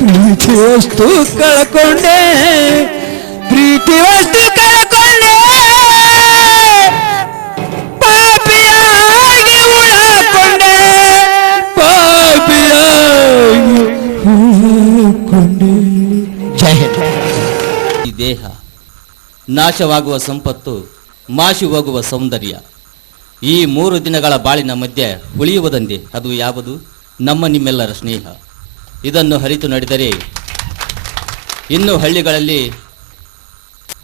ಪ್ರೀತಿ ವಸ್ತು ಕಳ್ಕೊಂಡೆ, ಪ್ರೀತಿ ವಸ್ತು ಕಳ್ಕೊಂಡೆ, ಪಾಪಿಯಾಗಿ ಉಳಕೊಂಡೆ, ಪಾಪಿಯಾಗಿ ಉಳಕೊಂಡೆ. ಜಯ ಹಿಂದ್. ಈ ದೇಹ ನಾಶವಾಗುವ ಸಂಪತ್ತು, ಮಾಶಿ ಹೋಗುವ ಸೌಂದರ್ಯ, ಈ 3 ದಿನಗಳ ಬಾಳಿನ ಮಧ್ಯೆ ಉಳಿಯುವುದೊಂದೇ, ಅದು ಯಾವುದು? ನಮ್ಮ ನಿಮ್ಮೆಲ್ಲರ ಸ್ನೇಹ. ಇದನ್ನು ಹರಿತು ನಡೆದರೆ ಇನ್ನು ಹಳ್ಳಿಗಳಲ್ಲಿ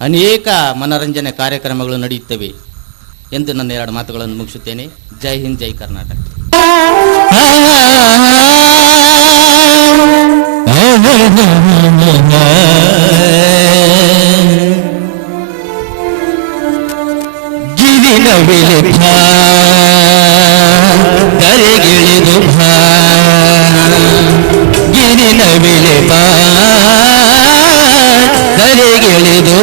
ಅನೇಕ ಮನರಂಜನೆ ಕಾರ್ಯಕ್ರಮಗಳು ನಡೆಯುತ್ತವೆ ಎಂದು ನನ್ನ 2 ಮಾತುಗಳನ್ನು ಮುಗಿಸುತ್ತೇನೆ. ಜೈ ಹಿಂದ್, ಜೈ ಕರ್ನಾಟಕ. ಗಿರಿನವಿಲೆ ಗರೆಗಿಳಿದು ಗಿರಿನವಿಲೆ ಗರೆಗಿಳಿದು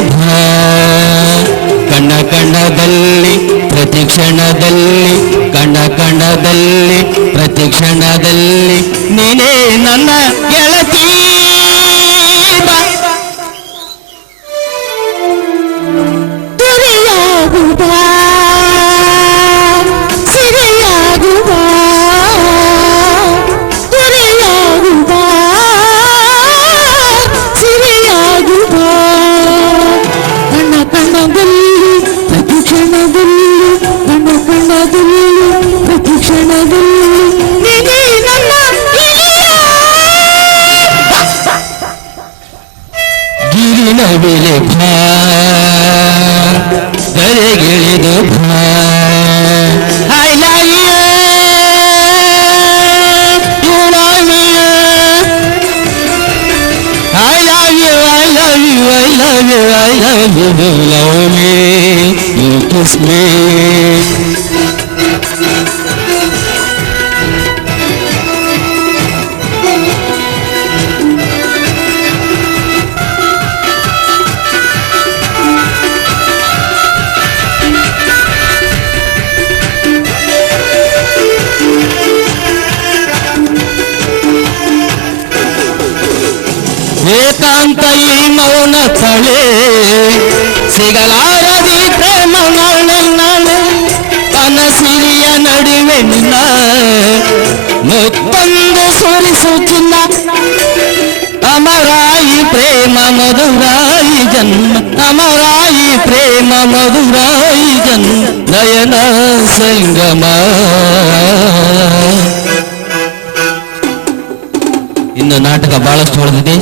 ಕಣ್ಣ ಕಣ್ಣದಲ್ಲಿ ಪ್ರತಿ ಕ್ಷಣದಲ್ಲಿ, ಕಣ್ಣ ಕಣ್ಣದಲ್ಲಿ ಪ್ರತಿ ಕ್ಷಣದಲ್ಲಿ ನೀನೇ ನನ್ನ ಗೆಳತಿ. ಗಿರಿನವಿಲೆ ಗರೆಗಿಳಿದು I love you, you love me, I love you, I love you, I love you, I love you, you love me, you kiss me. ಏಕಾಂತ ಈ ಮೌನ ತಳೆ ಸಿಗಲಾರದಿ ಪ್ರೇಮ ನಾಳೆ ಕನಸಿರಿಯ ನಡುವೆ ನಿನ್ನ ಮುತ್ತೊಂದು ಸುರಿಸು ಚಿನ್ನ. ಅಮರಾಯಿ ಪ್ರೇಮ ಮಧುರಾಯಿ ಜನ್ಮ, ಅಮರಾಯಿ ಪ್ರೇಮ ಮಧುರಾಯಿ ಜನ್ಮ, ನಯನ ಸಂಗಮ. ಇನ್ನು ನಾಟಕ ಬಹಳಷ್ಟು ಉಳಿದಿದೆ.